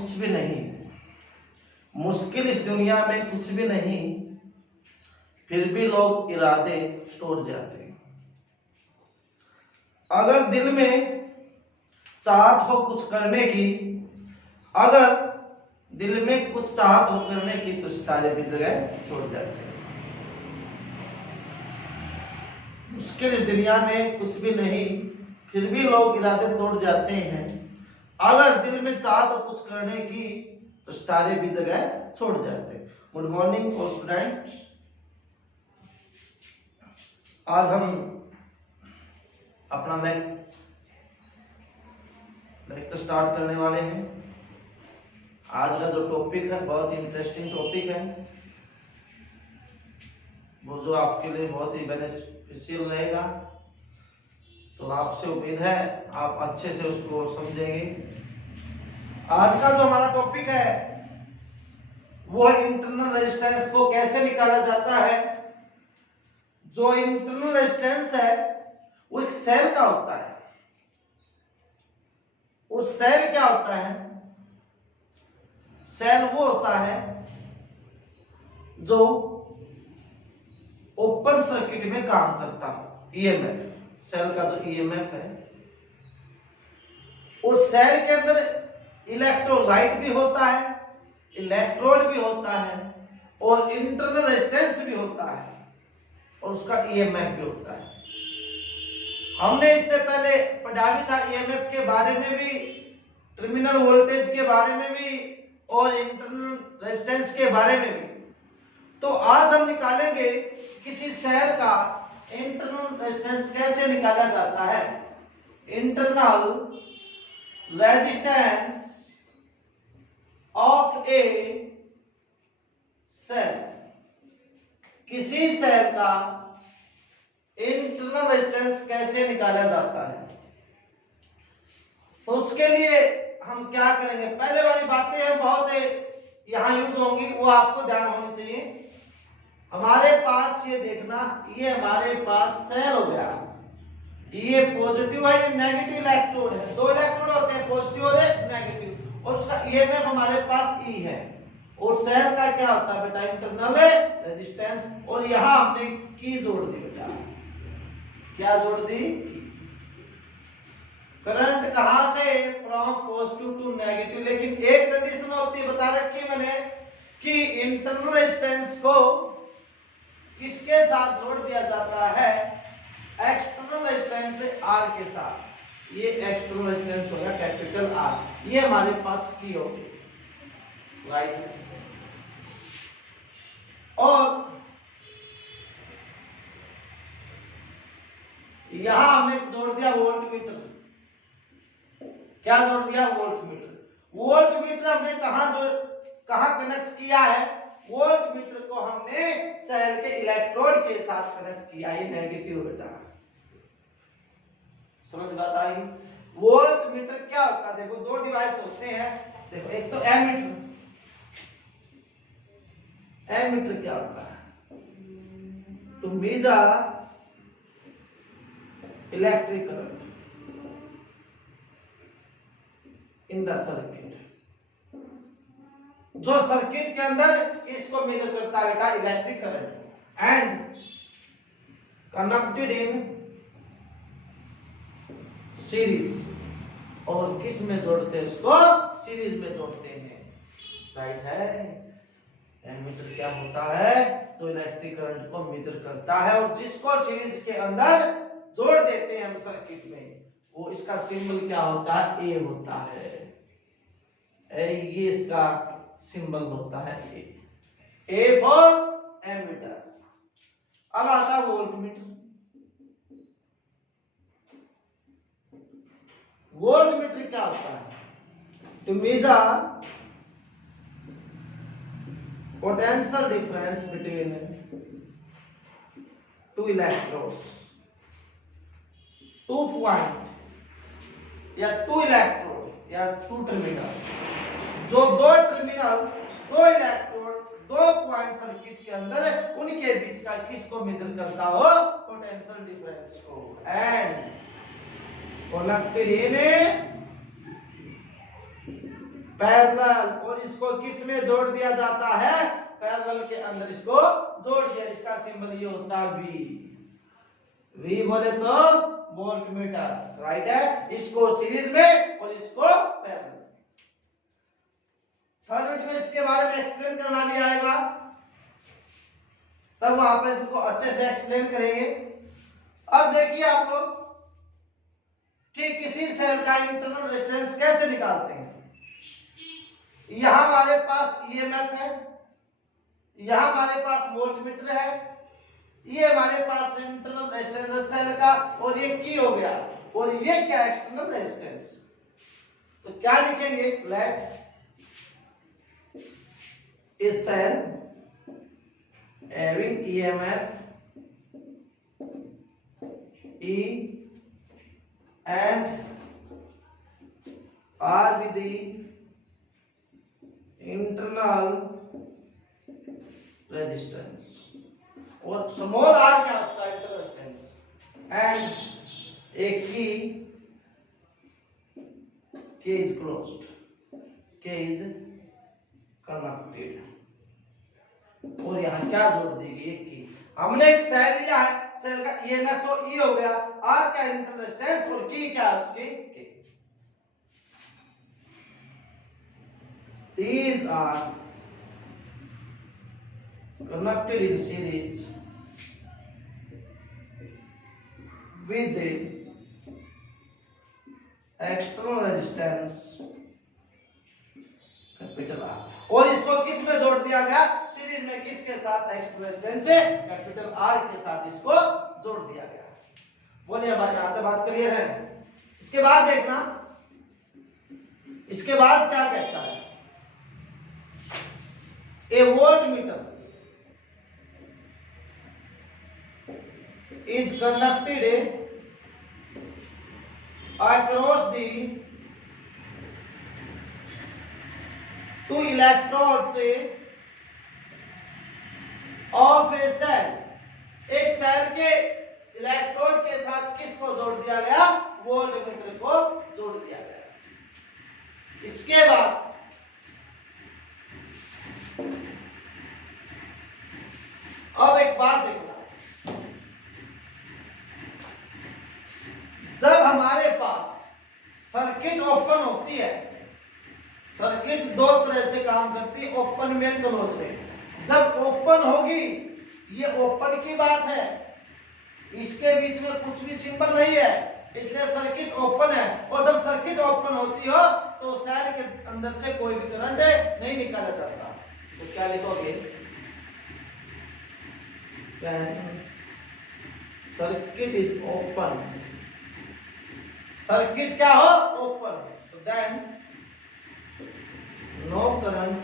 कुछ भी नहीं, मुश्किल इस दुनिया में कुछ भी नहीं, फिर भी लोग इरादे तोड़ जाते हैं। अगर दिल में चाहत हो कुछ करने की, अगर दिल में कुछ चाहत हो करने की, तो सितारे भी जगह छोड़ जाते हैं। मुश्किल इस दुनिया में कुछ भी नहीं, फिर भी लोग इरादे तोड़ जाते हैं। अगर दिल में चाहत हो कुछ करने की, तो सितारे भी जगह छोड़ जाते हैं। गुड मॉर्निंग ऑल स्टूडेंट, आज हम अपना लेक्चर स्टार्ट करने वाले हैं। आज का जो टॉपिक है बहुत ही इंटरेस्टिंग टॉपिक है, वो जो आपके लिए बहुत ही बेनिफिशियल रहेगा। तो आपसे उम्मीद है आप अच्छे से उसको समझेंगे। आज का जो हमारा टॉपिक है वो है इंटरनल रेजिस्टेंस को कैसे निकाला जाता है। जो इंटरनल रेजिस्टेंस है वो एक सेल का होता है। उस सेल क्या होता है? सेल वो होता है जो ओपन सर्किट में काम करता हो। ईएमएफ, सेल का जो ईएमएफ है, उस सेल के अंदर इलेक्ट्रोलाइट भी होता है, इलेक्ट्रोड भी होता है, और इंटरनल रेजिस्टेंस भी होता है, और उसका ईएमएफ भी होता है। हमने इससे पहले पढ़ा भी था ईएमएफ के बारे में भी, टर्मिनल वोल्टेज के बारे में भी, और इंटरनल रेजिस्टेंस के बारे में भी। तो आज हम निकालेंगे किसी सेल का इंटरनल रेजिस्टेंस कैसे निकाला जाता है। Internal resistance of a cell, किसी सेल का इंटरनल रेजिस्टेंस कैसे निकाला जाता है। तो उसके लिए हम क्या करेंगे, पहले वाली बातें हैं बहुत यहां यूज होंगी, वो आपको ध्यान होनी चाहिए। हमारे पास ये देखना, ये हमारे पास सेल हो गया, ये पॉजिटिव है, ये नेगेटिव इलेक्ट्रोड है। दो इलेक्ट्रोड होते हैं, पॉजिटिव और नेगेटिव, और उसका ईएमएफ हमारे पास ई है। और सेल का क्या होता है बेटा? Internal resistance. और यहां हमने की जोड़ दी बेटा, क्या जोड़ दी? करंट कहां से? From positive to negative. लेकिन एक कंडीशन होती है, बता रखी है मैंने, कि इंटरनल रेजिस्टेंस को किसके साथ जोड़ दिया जाता है? एक्सटर्नल रेजिस्टेंस से आर के साथ। ये एक्सटर्नल रेजिस्टेंस होगा कैपिटल आर, ये हमारे पास की होगी, राइट। और यहां हमने जोड़ दिया वोल्टमीटर। क्या जोड़ दिया? वोल्टमीटर। वोल्टमीटर हमने कहां कनेक्ट किया है? वोल्टमीटर को हमने सेल के इलेक्ट्रोड के साथ कनेक्ट किया। ये नेगेटिव बेटा, समझ बात आई? वोल्टमीटर क्या होता है? देखो दो डिवाइस होते हैं, देखो एक तो एमीटर। एमीटर क्या होता है? To measure electric current in the circuit. जो सर्किट के अंदर इसको मेजर करता है बेटा, electric current, and connected in series. और किस में जोड़ते हैं इसको? सीरीज में जोड़ते हैं, राइट है। एमीटर क्या होता है? जो इलेक्ट्रिक करंट को मेजर करता है, और जिसको सीरीज के अंदर जोड़ देते हैं हम सर्किट में, वो इसका सिंबल क्या होता है? ए होता है। ये इसका सिंबल होता है ए फॉर एमीटर। अब आता है वोल्टमीटर। वोल्टमीटर क्या होता है? To measure potential difference between two electrodes, 2 point या 2 इलेक्ट्रोड या 2 टर्मिनल। जो दो टर्मिनल, दो इलेक्ट्रोड, 2 पॉइंट सर्किट के अंदर है, उनके बीच का किसको मेजर करता हो? पोटेंशियल डिफरेंस को। एंड कनेक्टेड इन पैरेलल, और इसको किस में जोड़ दिया जाता है? पैरेलल के अंदर इसको जोड़ दिया, इसका सिंबल ये होता है वी। वी बोले तो वोल्टमीटर, राइट है। इसको सीरीज में और इसको पैरेलल। थर्ड यूनिट में इसके बारे में एक्सप्लेन करना भी आएगा, तब वहां पर इसको अच्छे से एक्सप्लेन करेंगे। अब देखिए आप लोग कि किसी सेल का इंटरनल रेजिस्टेंस कैसे निकालते हैं। यहां हमारे पास ईएमएफ है, यहां हमारे पास वोल्टमीटर है, ये हमारे पास इंटरनल रेजिस्टेंस सेल का, और ये की हो गया, और ये क्या एक्सटर्नल रेजिस्टेंस। तो क्या लिखेंगे? लेट इस cell having EMF E and R with the internal resistance, और स्मॉल r क्या उसका इंटरनल रेजिस्टेंस, एंड एक K is closed, K is connected, और यहां क्या जोड़ दी गई? एक की। हमने एक सेल लिया है, सेल का ईएमएफ तो ई हो गया, आर का इंटरनल रेजिस्टेंस, और की क्या है उसकी? के। These are connected in series with the external resistance capital R, और इसको किस में जोड़ दिया गया? सीरीज में। किसके साथ? एक्सटर्नल रेजिस्टेंस से कैपिटल आर के साथ इसको जोड़ दिया गया। बोलिए भाई, यहां तक बात क्लियर है? इसके बाद देखना, इसके बाद क्या कहता है? ए voltmeter is conducted across the two electrodes of a cell। एक सेल के इलेक्ट्रोड के साथ किसको जोड़ दिया गया? वोल्टमीटर को जोड़ दिया गया। इसके बाद अब एक बात देखना, जब हमारे पास सर्किट ओपन होती है, सर्किट दो तरह से काम करती है, ओपन में, क्लोज में। जब ओपन होगी, ये ओपन की बात है, इसके बीच में कुछ भी सिंबल नहीं है, इसलिए सर्किट ओपन है। और जब सर्किट ओपन होती हो तो सेल के अंदर से कोई भी करंट नहीं निकाला जाता। तो क्या लिखोगे? सर्किट इज ओपन, सर्किट क्या हो? ओपन। तो then no current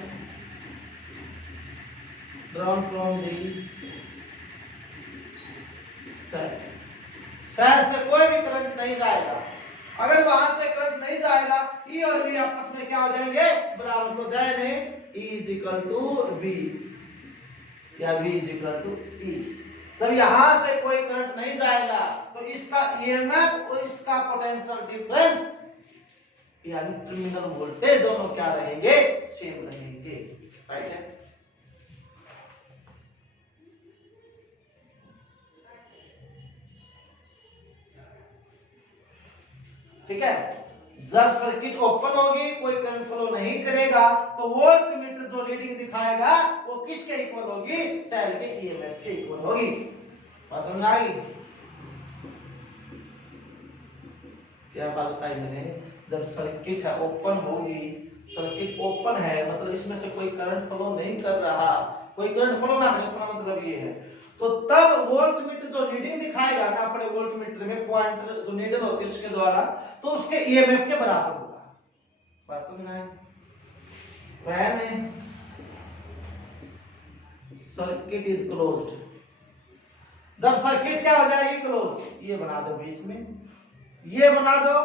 drawn from the cell, cell से कोई भी करंट नहीं जाएगा। अगर वहां से करंट नहीं जाएगा, ई और वी आपस में क्या हो जाएंगे? बराबर। तो then E is equal to V या V is equal to E। जब यहां से कोई करंट नहीं जाएगा तो इसका ईएमएफ और इसका पोटेंशियल डिफरेंस यानी टर्मिनल वोल्टेज दोनों क्या रहेंगे? सेम रहेंगे, राइट है। ठीक है। जब सर्किट ओपन होगी, कोई करंट फ्लो नहीं करेगा, तो वोल्टमीटर जो रीडिंग दिखाएगा वो किसके इक्वल होगी? सेल के ईएमएफ के इक्वल होगी। समझ आ गई? क्या बात बताई मैंने? जब सर्किट है ओपन होगी, सर्किट ओपन है मतलब इसमें से कोई करंट फ्लो नहीं कर रहा, कोई करंट फ्लो ना करे, अपना मतलब ये है। तो तब वोल्टमीटर जो रीडिंग दिखाएगा ना अपने वोल्टमीटर में, पॉइंटर जो नीडल होती है उसके द्वारा, तो उसके ईएमएफ के बराबर होगा। बात समझ में आया? व्हेन सर्किट इज क्लोज्ड, जब सर्किट क्या हो जाएगी? क्लोज। ये बना दो बीच में, ये बना दो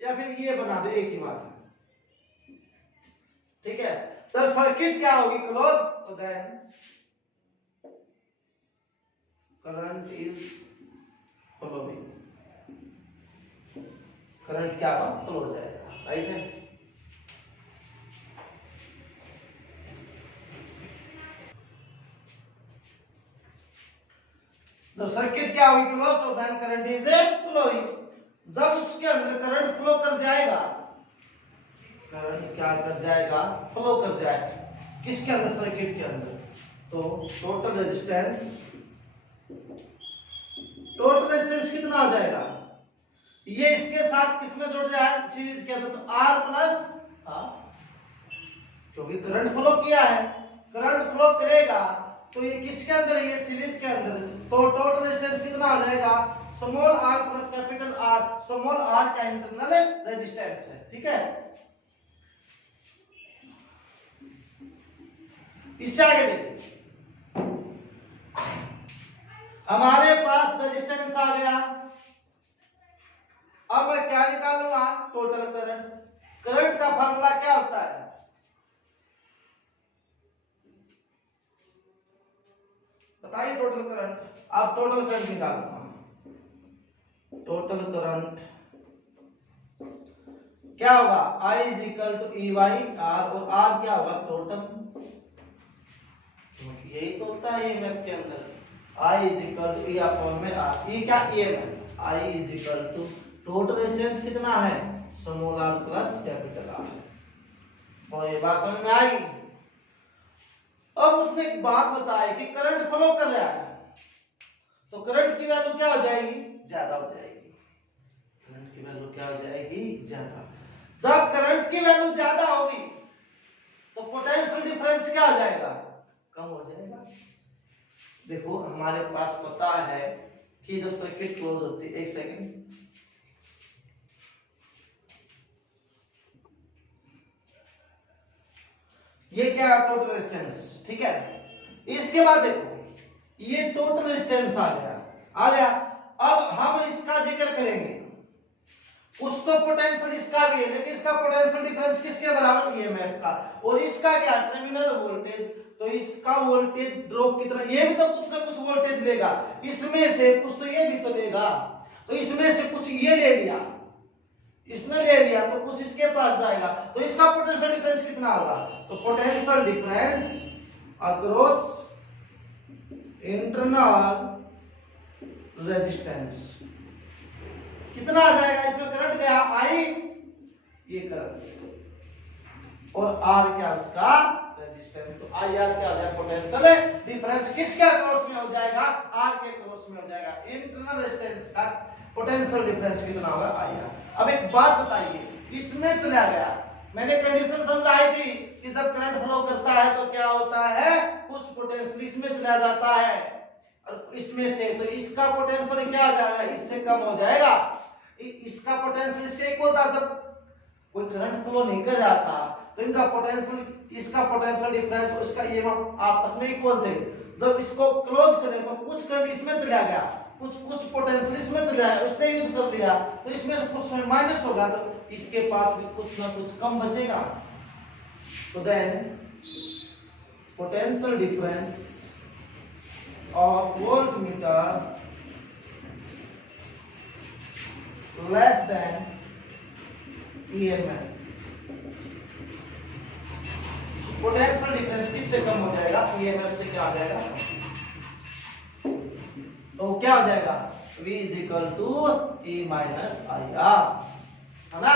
या फिर ये बना दो, एक ही बात है। ठीक है। जब सर्किट क्या होगी? क्लोज। तो then current is flowing, current क्या होगा? फ्लो हो जाएगा, राइट है। जब सर्किट क्या हुई क्लोज तो देन करंट इज फ्लोइंग। जब उसके अंदर करंट फ्लो कर जाएगा, करंट क्या कर जाएगा, फ्लो कर जाएगा किसके अंदर, सर्किट के अंदर, तो टोटल रेजिस्टेंस कितना आ जाएगा, ये इसके साथ किसमें जुड़ जाए, सीरीज के अंदर, तो R प्लस R, क्योंकि करंट फ्लो किया है, करंट फ्लो करेगा तो ये किसके अंदर है, ये सीरीज के अंदर, तो टोटल रेजिस्टेंस कितना आ जाएगा, small r plus capital R, small r का इंटरनल रेजिस्टेंस है, ठीक है। इससे आगे देखिए, हमारे पास रेजिस्टेंस आ गया, अब मैं क्या निकालूंगा, टोटल करंट। करंट का फॉर्मूला क्या होता है, बताइए टोटल करंट, आप टोटल करंट निकालूंगा, टोटल करंट क्या होगा, I is equal to E by R, और R क्या होगा, टोटल, यही तो होता है EMF के अंदर, I is equal to E upon में R, E क्या EMF, I is equal to total resistance कितना है, small r plus capital R। और ये बात समझ में आई। अब उसने एक बात बताई कि करंट फ्लो कर रहा है, तो करंट की वैल्यू क्या हो जाएगी, ज्यादा हो जाएगी, करंट की वैल्यू क्या हो जाएगी, ज्यादा। जब करंट की वैल्यू ज्यादा होगी तो पोटेंशियल डिफरेंस क्या हो जाएगा, कम हो जाएगा। देखो हमारे पास पता है कि जब सर्किट क्लोज होती है, एक सेकंड, ये क्या टोटल रेजिस्टेंस, ठीक है। इसके बाद देखो ये टोटल रेजिस्टेंस आ गया। अब हम इसका जिक्र करेंगे, कुछ तो पोटेंशियल इसका भी है, लेकिन इसका पोटेंशियल डिफरेंस किसके बराबर, ईएमएफ का, और इसका क्या, टर्मिनल वोल्टेज, तो इसका वोल्टेज ड्रॉप कितना, ये भी तो कुछ ना कुछ वोल्टेज लेगा, इसमें से कुछ तो ये भी तो लेगा, तो इसमें से कुछ ये ले लिया, इसने ले लिया, तो कुछ इसके पास जाएगा, तो इसका पोटेंशियल डिफरेंस कितना होगा, तो potential difference across internal resistance कितना आ जाएगा, इसमें करंट गया I, ये करंट, और R क्या उसका रेजिस्टेंस, तो IR क्या हो जाएगा, पोटेंशियल डिफरेंस किसके क्रॉस में हो जाएगा, R के क्रॉस में हो जाएगा, इंटरनल रेजिस्टेंस का पोटेंशियल डिफरेंस कितना होगा, IR। अब एक बात बताइए, इसमें चला गया, मैंने कंडीशन समझाई थी कि जब करंट फ्लो करता है तो क्या होता है, कुछ पोटेंशियल इसमें चला जाता है, और इसमें से तो इसका पोटेंशियल क्या आ जाएगा, इससे कम हो जाएगा, इसका पोटेंशियल इसके इक्वल था, जब कोई करंट फ्लो नहीं कर रहा था तो इनका पोटेंशियल, इसका पोटेंशियल डिफरेंस और इसका ईएमएफ आपस में इक्वल थे। जब इसको क्लोज करें तो कुछ करंट इसमें चला गया, कुछ पोटेंशियल इसमें चला गया, उसने यूज कर लिया, तो इसमें से कुछ में माइनस होगा, तो इसके पास भी कुछ ना कुछ कम बचेगा, तो then potential difference of voltmeter less than EMF, potential difference किससे कम हो जाएगा, EMF से क्या आ जाएगा, तो क्या हो जाएगा, V is equal to E minus IR, है ना।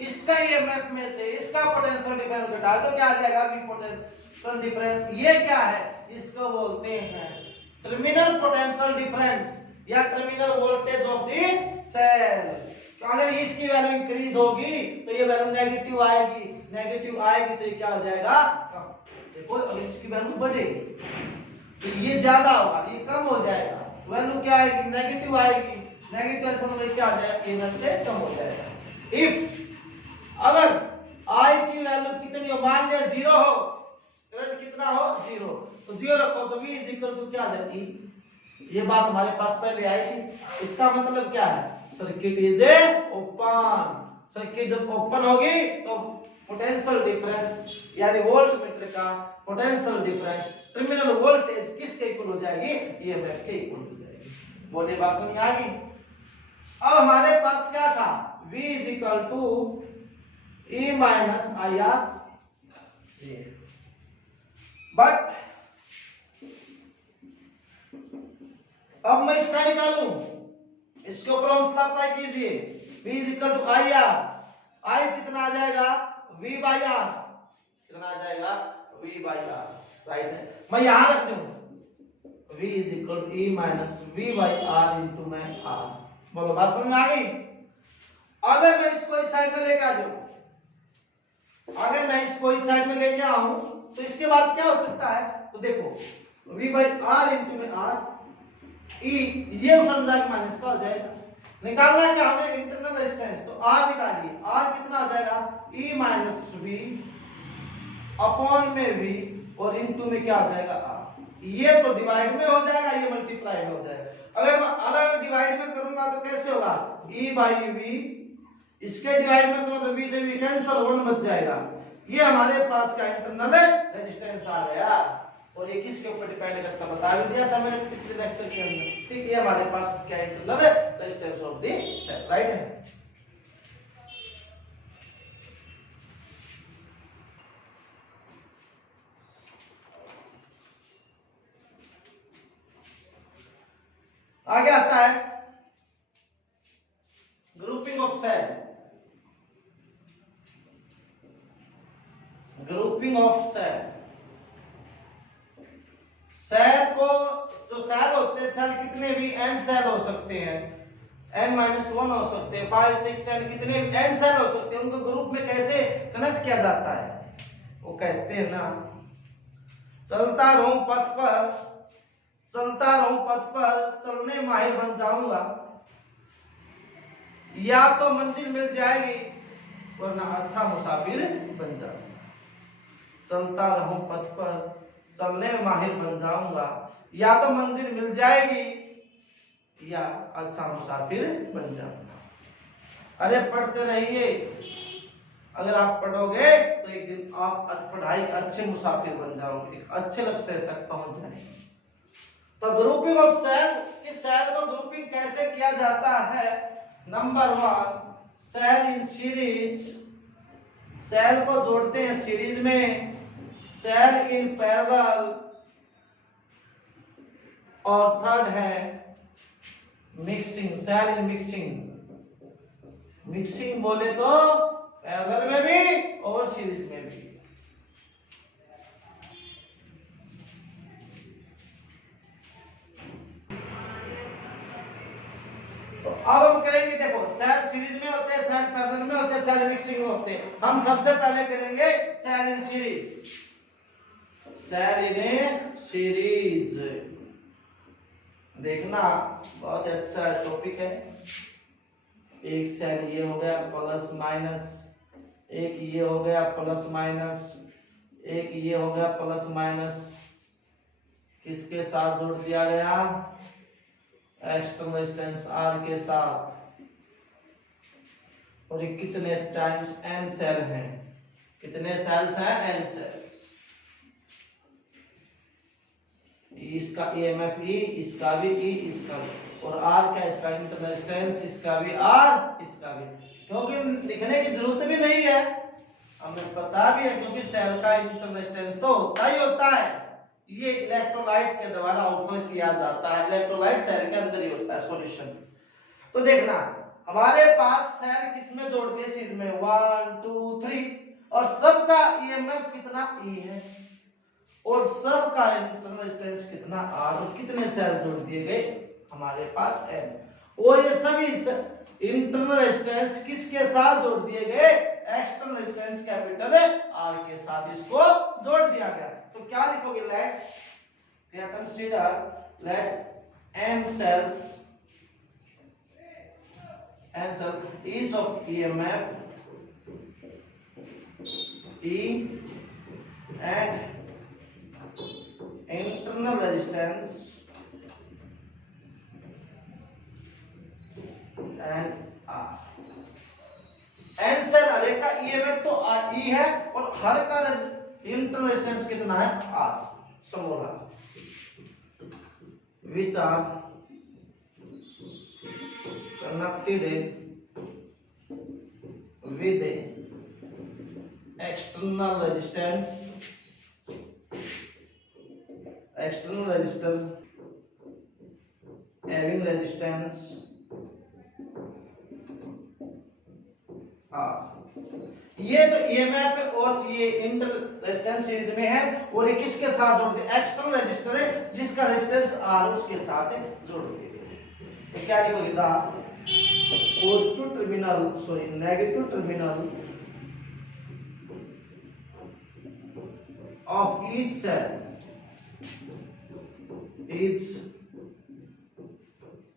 इसका EMF में से इसका पोटेंशियल डिफरेंस घटा दो, क्या आ जाएगा, V पोटेंशियल डिफरेंस। ये क्या है, इसको बोलते हैं टर्मिनल पोटेंशियल डिफरेंस या terminal voltage of the cell. अगर इसकी वैल्यू इंक्रीज होगी तो ये वैल्यू नेगेटिव आएगी, नेगेटिव आएगी तो ये क्या हो जाएगा, कम। देखो अगर इसकी वैल्यू बढ़ेगी तो ये ज्यादा होगा, ये कम हो जाएगा, वैल्यू क्या आएगी, नेगेटिव आएगी, नेगेटिव ऐसा मतलब क्या आ जाएगा, एनर्जी से कम हो जाएगा। इफ अगर I की वैल्यू कितनी हो, मान लिया 0 हो, करंट कितना हो, 0, तो 0 रखो तो V इज इक्वल टू क्या आ जाएगी, ये बात हमारे पास पहले आई थी। इसका मतलब क्या है, circuit is a open, circuit जब ओपन होगी तो पोटेंशियल डिफरेंस यानी वोल्टमीटर का पोटेंशियल डिफरेंस टर्मिनल वोल्टेज किसके इक्वल हो जाएगी, ईएमएफ के इक्वल हो जाएगी। बोलिए बात समझ में आ गई। अब हमारे पास क्या था, V is equal to E minus IR, but अब मैं इसका निकालूं, इसके ऊपर हम स्लैब अप्लाई कीजिए। V is equal to I R, I कितना आ जाएगा V बाई आर, कितना आ जाएगा V बाई आर, राइट है। मैं यहां रख दूं V is equal to E minus V by R into में R। बोलो बात समझ में आ गई। अगर मैं इसको इस साइड में लेके आ जाऊं, अगर मैं इसको इस साइड में लेके आऊं तो इसके बाद क्या हो सकता है, तो देखो V बाई आर इंटू में R E, ये समझा कि माइनस का हो जाएगा। निकालना है क्या हमें इंटरनल रेजिस्टेंस, तो R निकालिए। R कितना आ जाएगा E माइनस V अपॉन में V और इंटू में क्या आ जाएगा R। ये तो डिवाइड में हो जाएगा, ये मल्टीप्लाई में हो जाएगा। अगर मैं अलग डिवाइड में करूंगा तो कैसे होगा, E बाई V, इसके डिवाइड में करो तो V से V कैंसिल, 1 बच जाएगा। ये हमारे पास का इंटरनल रेजिस्टेंस आ गया। और ये किसके ऊपर डिपेंड करता बता भी दिया था मैंने पिछले लेक्चर के अंदर, ठीक। ये हमारे पास क्या internal resistance of the cell, right है। आगे आता है grouping of cell. Grouping of cell, cell को, जो सेल होते हैं, सेल कितने भी n सेल हो सकते हैं, n-1 हो सकते हैं, 5 6 10 कितने n सेल हो सकते हैं, उनको ग्रुप में कैसे कनेक्ट किया जाता है। वो कहते हैं ना, चलता रहूं पथ पर, चलता रहूं पथ पर, चलने माहिर बन जाऊंगा, या तो मंजिल मिल जाएगी वरना अच्छा मुसाफिर बन जाऊंगा। चलता रहूं पथ पर, चलने में माहिर बन जाऊंगा, या तो मंजिल मिल जाएगी या अच्छा मुसाफिर बन जाऊंगा। अरे पढ़ते रहिए, अगर आप पढ़ोगे तो एक दिन आप पढ़ाई के अच्छे मुसाफिर बन जाओगे, एक अच्छे लक्ष्य तक पहुंच जाएंगे। तो ग्रुपिंग ऑफ सेल, इस सेल को ग्रुपिंग कैसे किया जाता है। Number 1, cell in series, cell को जोड़ते हैं सीरीज में, सेल इन पैरेलल, और थर्ड है mixing, cell in mixing. Mixing बोले तो पैरेलल में भी और सीरीज में भी। तो अब हम करेंगे, देखो सेल सीरीज में होते हैं, सेल पैरेलल में होते हैं, सेल मिक्सिंग में होते हैं। हम सबसे पहले करेंगे cell in series. Cell in series देखना बहुत अच्छा टॉपिक है। एक सेल ये हो गया प्लस माइनस, एक ये हो गया प्लस माइनस, एक ये हो गया प्लस माइनस, किसके साथ जोड़ दिया गया, एक्सटर्नल रेजिस्टेंस R के साथ। और ये कितने टाइम्स n सेल हैं, कितने सेल्स हैं, n सेल्स। इसका EMF E, इसका भी E, इसका भी, और R का, इसका इंटरनल रेजिस्टेंस, इसका भी R, इसका भी। क्योंकि लिखने की जरूरत भी नहीं है, हमें पता भी है, क्योंकि सेल का इंटरनल रेजिस्टेंस तो होता ही होता है। ये इलेक्ट्रोलाइट के द्वारा ऑफर किया जाता है, इलेक्ट्रोलाइट सेल के अंदर ही होता है सॉल्यूशन। तो देखना हमारे पास सेल किसमें जोड़ते हैं, सीरीज में 1 2 3, और सबका EMF कितना E है, और सबका इंटरनल रेजिस्टेंस कितना R, और कितने सेल जोड़ दिए गए हमारे पास N। और ये सभी इंटरनल रेजिस्टेंस किसके साथ जोड़ दिए गए, एक्सटर्नल रेजिस्टेंस कैपिटल R के साथ इसको जोड़ दिया गया। तो क्या लिखोगे, let consider let n cells each of EMF E and internal resistance and R। n cell हर एक का EMF तो E है, और हर का इंटरनल रेजिस्टेंस कितना है, R, Samola, which are connected with external resistance, external resistor having resistance R। ये तो ईएमएफ और ये इंटर रेजिस्टेंस सीरीज में है और ये किसके साथ जोड़ दिया, एक्सटर्नल रेजिस्टर है जिसका रेजिस्टेंस R उसके साथ जोड़ दिया। तो क्या लिखोगे, the positive terminal sorry negative terminal of each cell is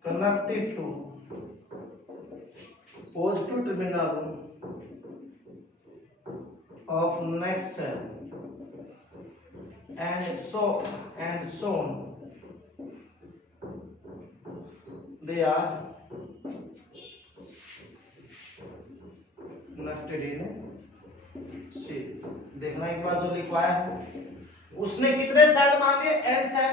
connected to positive terminal of next cell and so on they are connected in series। देखना एक बार जो लिखवाया है उसने कितने सेल मान लिए, n सेल,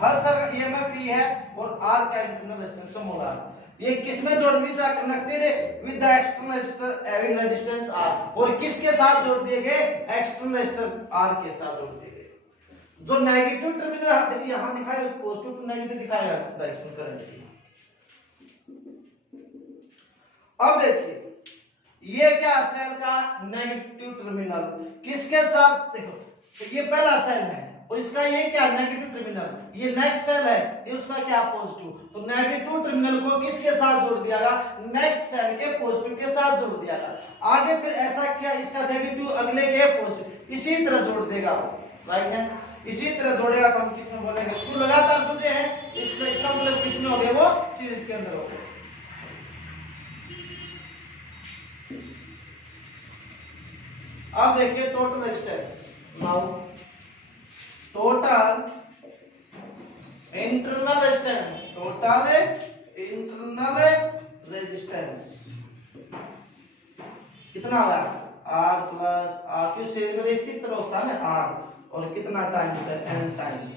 हर सेल का ईएमएफ ई है और R का इंटरनल रेजिस्टेंस मोलर। ये किसमें जोड़ दिया, connected with the external resistor having resistance R, और किसके साथ जोड़ दिए गए, एक्सटर्नल रेजिस्टर R के साथ जोड़ दिए गए। जो नेगेटिव टर्मिनल देखिए यहां दिखाया, पॉजिटिव टू नेगेटिव दिखाया डायरेक्शन करंट की। अब देखिए ये क्या सेल का नेगेटिव टर्मिनल किसके साथ, देखो तो ये पहला सेल है और इसका ये क्या नेगेटिव टर्मिनल, ये नेक्स्ट सेल है, ये उसका क्या पॉजिटिव, तो नेगेटिव टर्मिनल को किसके साथ जोड़ दिया गया, नेक्स्ट सेल के पॉजिटिव के साथ जोड़ दिया गया। आगे फिर ऐसा किया, इसका नेगेटिव अगले के पॉजिटिव, इसी तरह जोड़ देगा, राइट है, इसी तरह जोड़ेगा तो हम किसमें बोलेंगे, इसको लगातार जुड़े हैं, इसमें इसका मतलब किसमें हो गया, वो सीरीज के अंदर हो गया। अब देखिए total resistance, now total internal resistance, total internal resistance कितना होगा, R प्लस R, क्यों सीरीज में इसी तरह होता है ना R, और कितना टाइम्स है, n टाइम्स,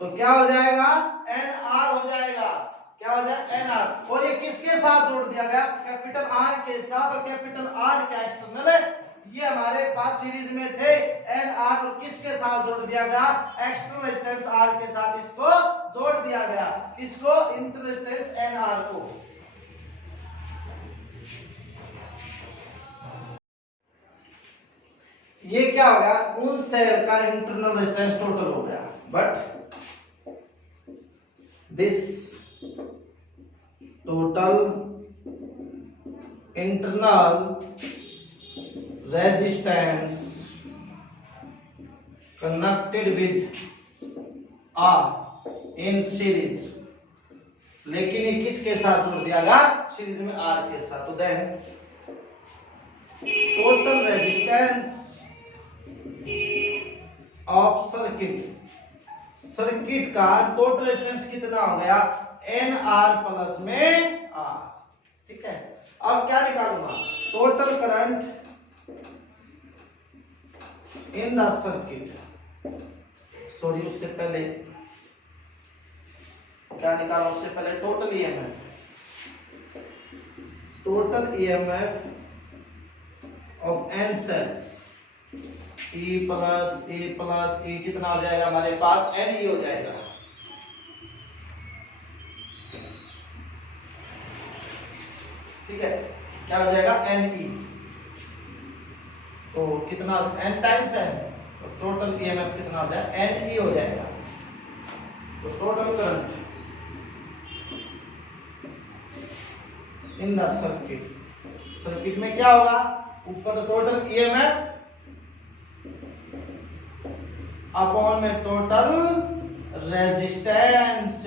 तो क्या हो जाएगा, NR हो जाएगा, क्या हो जाएगा, NR, और ये किसके साथ जोड़ दिया गया, कैपिटल R के साथ, और कैपिटल R क्या एक्सटर्नल है, ये हमारे पास सीरीज में थे NR, और किसके साथ जोड़ दिया गया, एक्सटर्नल रेजिस्टेंस R के साथ इसको जोड़ दिया गया, किसको, इंटर रेजिस्टेंस NR को। ये क्या हो गया, उन सेल का इंटरनल रेजिस्टेंस टोटल हो गया, but this total internal resistance connected with R in series, लेकिन ये किसके साथ जोड़ दिया गया, सीरीज में R के साथ, तो then total resistance of circuit, circuit का टोटल रेजिस्टेंस कितना हो गया, NR प्लस में R, ठीक है। अब क्या निकालूंगा, total current in the circuit, sorry उससे पहले क्या निकाला, उससे पहले total EMF, total EMF of n cells, E plus E कितना हो जाएगा हमारे पास, NE हो जाएगा, ठीक है, क्या हो जाएगा, NE, तो कितना n टाइम्स है, तो टोटल ईएमएफ कितना हो जाएगा, NE हो जाएगा, तो total current in the circuit, circuit में क्या होगा, ऊपर टोटल ईएमएफ अपॉन में टोटल रेजिस्टेंस,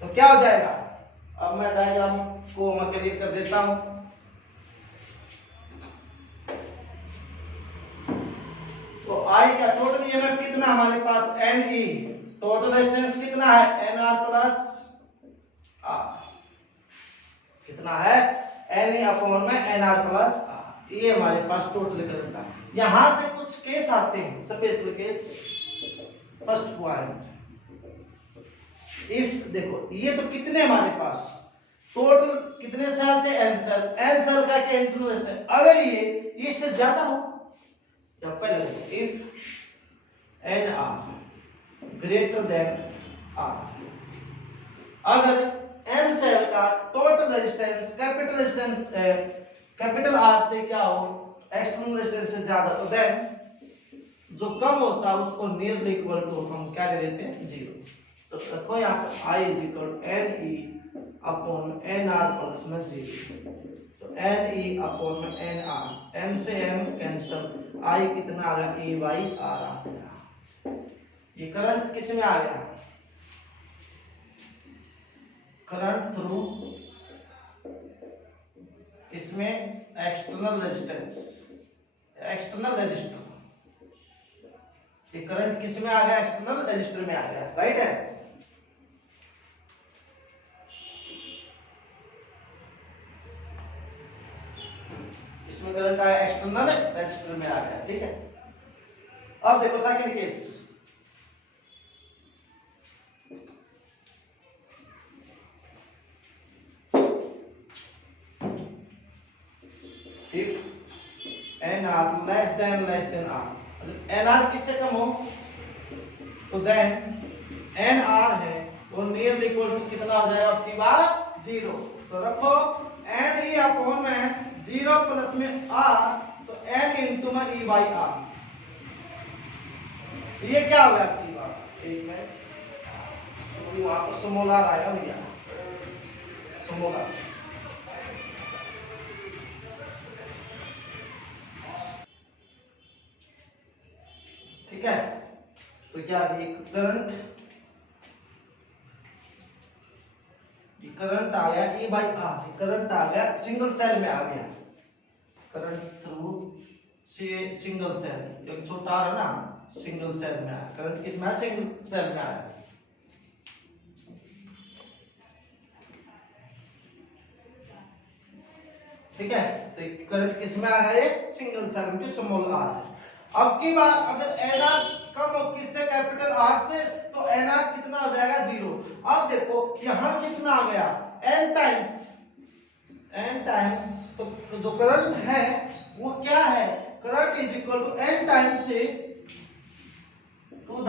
तो क्या हो जाएगा, अब मैं डायग्राम को मैं क्लियर कर देता हूं, तो आई का टोटल ईएमएफ कितना हमारे पास, NE, टोटल रेजिस्टेंस कितना है, NR प्लस R, कितना है, NE अपॉन में NR प्लस R, ये हमारे पास टोटल करंट है। यहां से कुछ केस आते हैं, special case, first point, if देखो ये तो कितने हमारे पास, टोटल कितने सेल थे, n सेल, n सेल का क्या इंटरनल रेजिस्टेंस, अगर ये इससे ज्यादा हो, या पहले if NR greater than R, अगर n सेल का टोटल रेजिस्टेंस कैपिटल R से क्या हो, एक्सटर्नल रेजिस्टेंस से ज्यादा, तो देन जो कम होता है उसको नियरली इक्वल टू हम क्या ले लेते हैं, 0। तो रखो यहाँ पर I is equal NE upon NR plus में 0। तो NE अपॉन में NR, M से M कैंसल, I कितना आ गया, E बाई R आ गया। ये करंट किस में आ गया, करंट थ्रू इसमें एक्सटर्नल रेजिस्टेंस, एक्सटर्नल रेजिस्टर, ये करंट किस में आ गया, एक्सटर्नल रेजिस्टर में आ गया, राइट है। इसमें करंट आया एक्सटर्नल रेजिस्टर में आ गया, ठीक है। अब देखो second case, if NR less than R, NR किससे कम हो तो देन NR है वो नियर इक्वल टू कितना हो जाएगा, आपकी बात 0। तो रखो NE अपॉन में 0 प्लस में R, तो N इंटू में E बाई R, ये क्या हो गया आपकी बात, एक मिनट सॉरी वहां पर समोलार आया भैया, समोलार, ठीक है। तो क्या करंट आ गया E बाई R, करंट आ गया सिंगल सेल में आ गया, करंट थ्रू सिंगल सेल, जो छोटा है ना सिंगल सेल में आया, करंट किस में, सिंगल सेल में आया, ठीक है। तो करंट किस में आ गया, ये सिंगल सेल में, स्मॉल r है। अब की बात अगर NR कम हो किससे, कैपिटल R से, तो NR कितना हो जाएगा, 0। अब देखो यहां कितना आ गया, n टाइम्स, तो जो करंट है वो क्या है, current is equal to n times से to the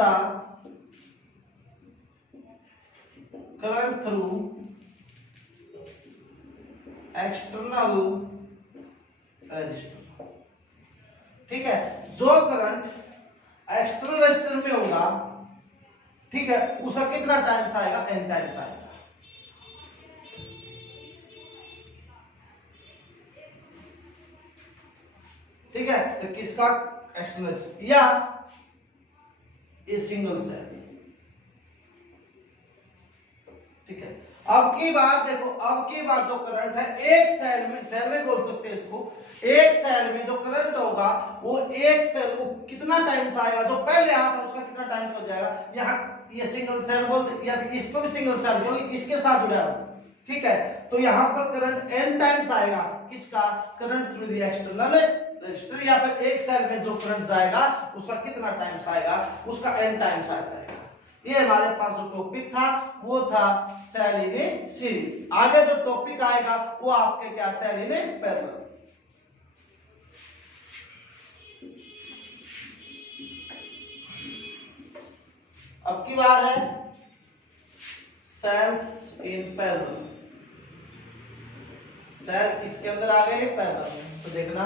current through external resistor, ठीक है। जो करंट एक्सटर्नल रेजिस्टर में होगा, ठीक है, उसका कितना टाइम्स आएगा, n टाइम्स आएगा, ठीक है। तो किसका एक्सटर्नल, या ये सिंगल सेल, ठीक है। अब की बात देखो, अब की बात जो करंट है एक सेल में बोल सकते हैं इसको, एक सेल में जो करंट होगा वो एक सेल को कितना टाइम्स आएगा, जो पहले आया था उसका कितना टाइम्स हो जाएगा। यहाँ ये सिंगल सेल बोलते, या इसको भी सिंगल सेल क्योंकि इसके साथ जुड़ा है, ठीक है। तो यहाँ पर करंट n टाइम्स आएगा, किसका, current through the external resistor, या फिर एक सेल में जो करंट जाएगा उसका कितना टाइम्स आएगा, उसका n टाइम्स आ जाएगा। ये हमारे पास जो टॉपिक था वो था सेल इन सीरीज। आगे जो टॉपिक आएगा वो आपके क्या, सेल इन पैरेलल। अब की बार है सेल्स इन पैरेलल, सेल इसके अंदर आ गए पैरेलल में, तो देखना